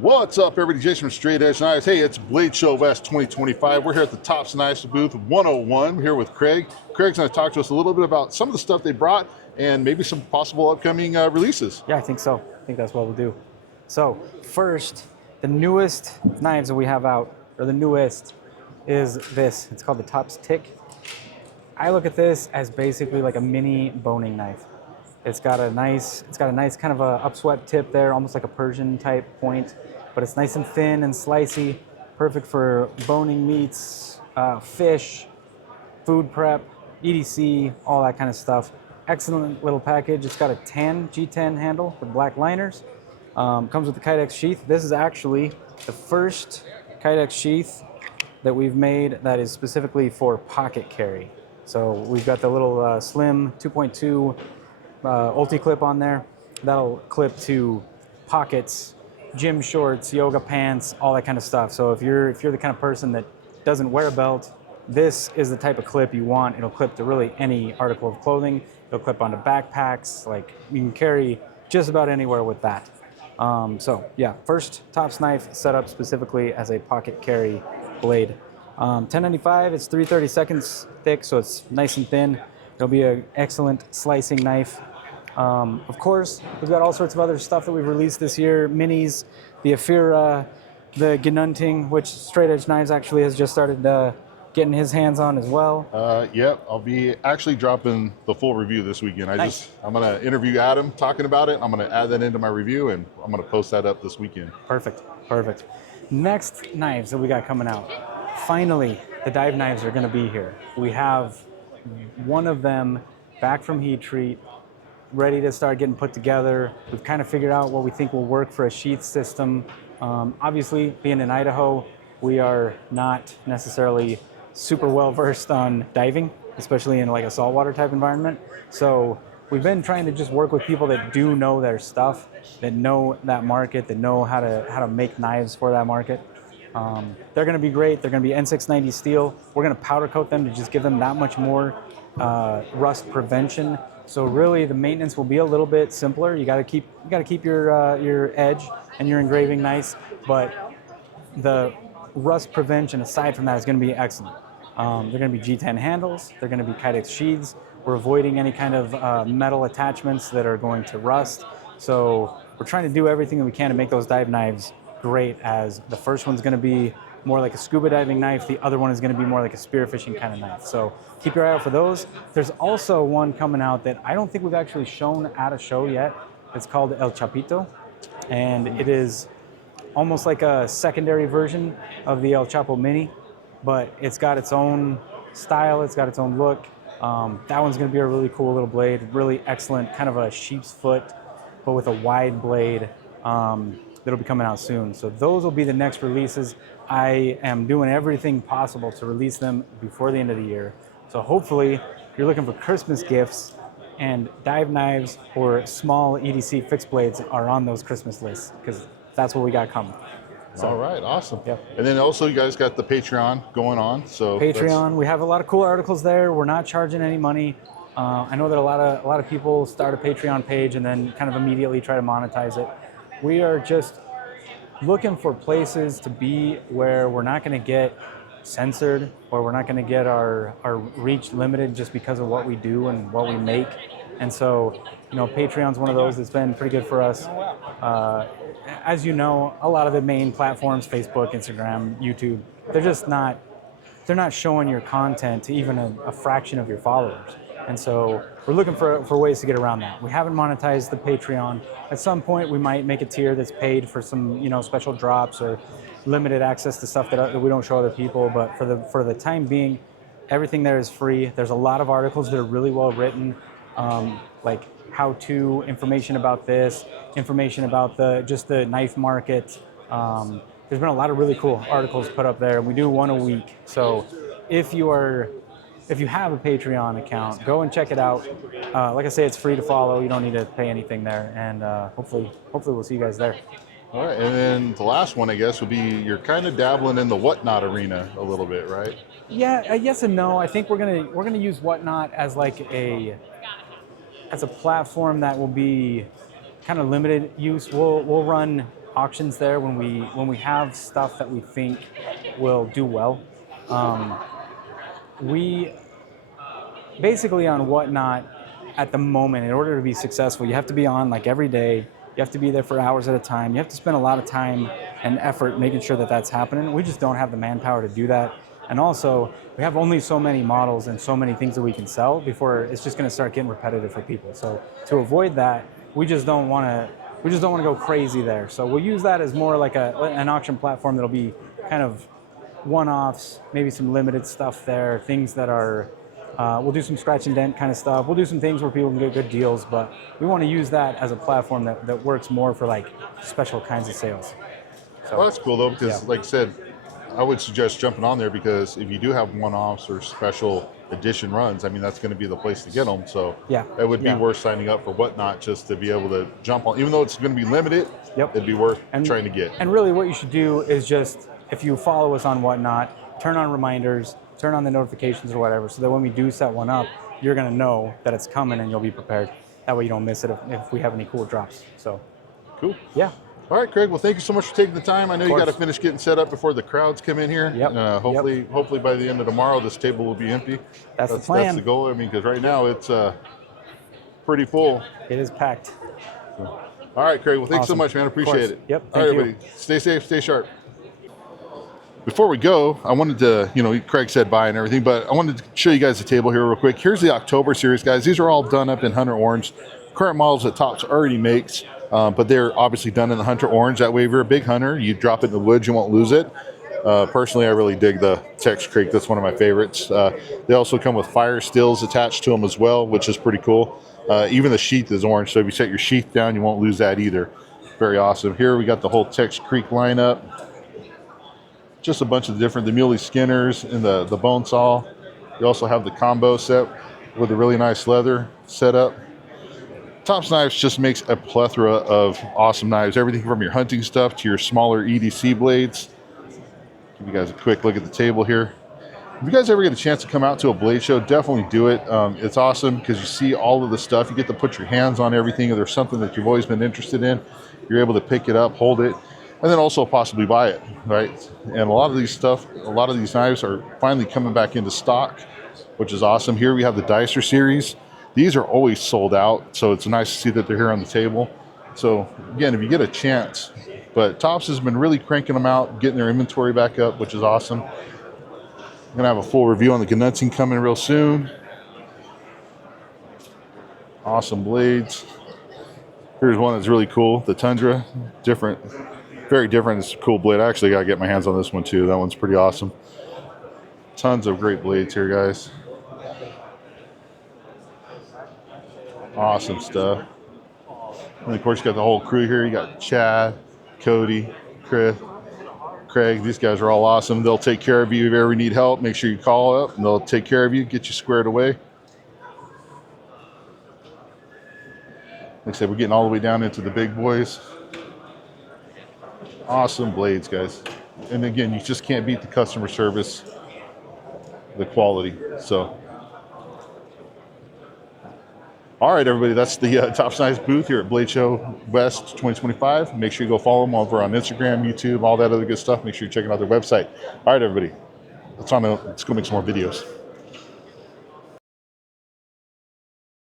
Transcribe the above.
What's up, everybody? Jason from Straight Edge Knives. Hey, it's Blade Show West 2025. We're here at the Tops Knives booth 101. We're here with Craig. Craig's going to talk to us a little bit about some of the stuff they brought and maybe some possible upcoming releases. Yeah, I think so. I think that's what we'll do. So first, the newest knives that we have out, or the newest, is this. It's called the Tops Tick. I look at this as basically like a mini boning knife. It's got a nice kind of a upswept tip there, almost like a Persian type point, but it's nice and thin and slicey, perfect for boning meats, fish, food prep, EDC, all that kind of stuff. Excellent little package. It's got a tan G10 handle with black liners. Comes with the Kydex sheath. This is actually the first Kydex sheath that we've made that is specifically for pocket carry. So we've got the little slim 2.2 ulti clip on there. That'll clip to pockets, gym shorts, yoga pants, all that kind of stuff. So if you're the kind of person that doesn't wear a belt, this is the type of clip you want. It'll clip to really any article of clothing. It'll clip onto backpacks. Like, you can carry just about anywhere with that. So yeah, first Tops knife set up specifically as a pocket carry blade. 1095, it's 3/32 thick, so it's nice and thin. It'll be an excellent slicing knife. Of course, we've got all sorts of other stuff that we've released this year. Minis, the Afira, the Gnunting, which Straight Edge Knives actually has just started getting his hands on as well. Yep, I'll be actually dropping the full review this weekend. I'm going to interview Adam talking about it. I'm going to add that into my review, and I'm going to post that up this weekend. Perfect. Next knives that we got coming out. Finally, the dive knives are going to be here. We have one of them back from heat treat, ready to start getting put together. We've kind of figured out what we think will work for a sheath system. Obviously, being in Idaho, we are not necessarily super well versed on diving, especially in like a saltwater type environment. So we've been trying to just work with people that do know their stuff, that know that market, that know how to make knives for that market. They're going to be great. They're going to be N690 steel. We're going to powder coat them to just give them that much more rust prevention. So really, the maintenance will be a little bit simpler. You got to keep your edge and your engraving nice, but the rust prevention aside from that is going to be excellent. They're going to be G10 handles. They're going to be Kydex sheaths. We're avoiding any kind of metal attachments that are going to rust. So we're trying to do everything that we can to make those dive knives great, as the first one's going to be more like a scuba diving knife. The other one is going to be more like a spearfishing kind of knife. So keep your eye out for those. There's also one coming out that I don't think we've actually shown at a show yet. It's called El Chapito, and it is almost like a secondary version of the El Chapo Mini, but it's got its own style. It's got its own look. That one's going to be a really cool little blade, really excellent, kind of a sheep's foot, but with a wide blade. That'll be coming out soon. So those will be the next releases. I am doing everything possible to release them before the end of the year. So hopefully, if you're looking for Christmas gifts, and dive knives or small EDC fixed blades are on those Christmas lists, because that's what we got coming. So, all right, awesome. Yep. And then also you guys got the Patreon going on. So Patreon, we have a lot of cool articles there. We're not charging any money. I know that a lot of people start a Patreon page and then kind of immediately try to monetize it. We are just looking for places to be where we're not going to get censored, or we're not going to get our reach limited just because of what we do and what we make. And so, Patreon's one of those that's been pretty good for us. As you know, a lot of the main platforms, Facebook, Instagram, YouTube, they're not showing your content to even a fraction of your followers. And so we're looking for ways to get around that. We haven't monetized the Patreon. At some point, we might make a tier that's paid for some, special drops or limited access to stuff that we don't show other people. But for the time being, everything there is free. There's a lot of articles that are really well written, like how-to information about this, information about just the knife market. There's been a lot of really cool articles put up there, and we do one a week. So if you have a Patreon account, go and check it out. Like I say, it's free to follow. You don't need to pay anything there, and hopefully we'll see you guys there. All right, and then the last one, I guess, would be you're kind of dabbling in the Whatnot arena a little bit, right? Yeah, yes and no. I think we're gonna use Whatnot as like a platform that will be kind of limited use. We'll run auctions there when we have stuff that we think will do well. We basically on Whatnot at the moment, in order to be successful, you have to be on like every day. You have to be there for hours at a time. You have to spend a lot of time and effort making sure that that's happening. We just don't have the manpower to do that. And also, we have only so many models and so many things that we can sell before it's just going to start getting repetitive for people. So to avoid that, we just don't want to go crazy there. So we'll use that as more like an auction platform that'll be kind of one-offs, maybe some limited stuff there, things that are, we'll do some scratch and dent kind of stuff. We'll do some things where people can get good deals, but we want to use that as a platform that works more for like special kinds of sales. So, well, that's cool though, because like I said, I would suggest jumping on there, because if you do have one-offs or special edition runs, I mean, that's going to be the place to get them. So it would be worth signing up for Whatnot just to be able to jump on, even though it's going to be limited. It'd be worth trying to get. And really, what you should do is just, if you follow us on Whatnot, turn on reminders, turn on the notifications or whatever, so that when we do set one up, you're going to know that it's coming and you'll be prepared. That way you don't miss it if we have any cool drops. So cool. Yeah. All right, Craig. Well, thank you so much for taking the time. I know you got to finish getting set up before the crowds come in here. Hopefully by the end of tomorrow, this table will be empty. That's the plan. That's the goal. I mean, because right now it's pretty full. It is packed. So, all right, Craig. Well, thanks so much, man. Appreciate it. Yep. All right, everybody. Stay safe. Stay sharp. Before we go, I wanted to, Craig said bye and everything, but I wanted to show you guys the table here real quick. Here's the October series, guys. These are all done up in Hunter Orange. Current models that Tops already makes, but they're obviously done in the Hunter Orange. That way, if you're a big hunter, you drop it in the woods, you won't lose it. Personally, I really dig the Tex Creek. That's one of my favorites. They also come with fire stills attached to them as well, which is pretty cool. Even the sheath is orange, so if you set your sheath down, you won't lose that either. Very awesome. Here we got the whole Tex Creek lineup. Just a bunch of the Muley Skinners and the bone saw. You also have the combo set with a really nice leather setup. Tops Knives just makes a plethora of awesome knives. Everything from your hunting stuff to your smaller EDC blades. Give you guys a quick look at the table here. If you guys ever get a chance to come out to a blade show, definitely do it. It's awesome because you see all of the stuff. You get to put your hands on everything. If there's something that you've always been interested in, you're able to pick it up, hold it, and then also possibly buy it, right? And a lot of these knives are finally coming back into stock, which is awesome. Here we have the Dicer series. These are always sold out, so it's nice to see that they're here on the table. So again, if you get a chance, but Tops has been really cranking them out, getting their inventory back up, which is awesome. I'm gonna have a full review on the Gnutzing coming real soon. Awesome blades. Here's one that's really cool, the Tundra. Different, very different. It's a cool blade. I actually gotta get my hands on this one too. That one's pretty awesome. Tons of great blades here, guys. Awesome stuff. And of course, you got the whole crew here. You got Chad, Cody, Chris, Craig. These guys are all awesome. They'll take care of you if you ever need help. Make sure you call up and they'll take care of you, get you squared away. Like I said, we're getting all the way down into the big boys. Awesome blades, guys. And again, you just can't beat the customer service, the quality. So, all right, everybody, that's the Tops Knives booth here at Blade Show West 2025. Make sure you go follow them over on Instagram, YouTube, all that other good stuff. Make sure you're checking out their website. All right, everybody, let's go make some more videos.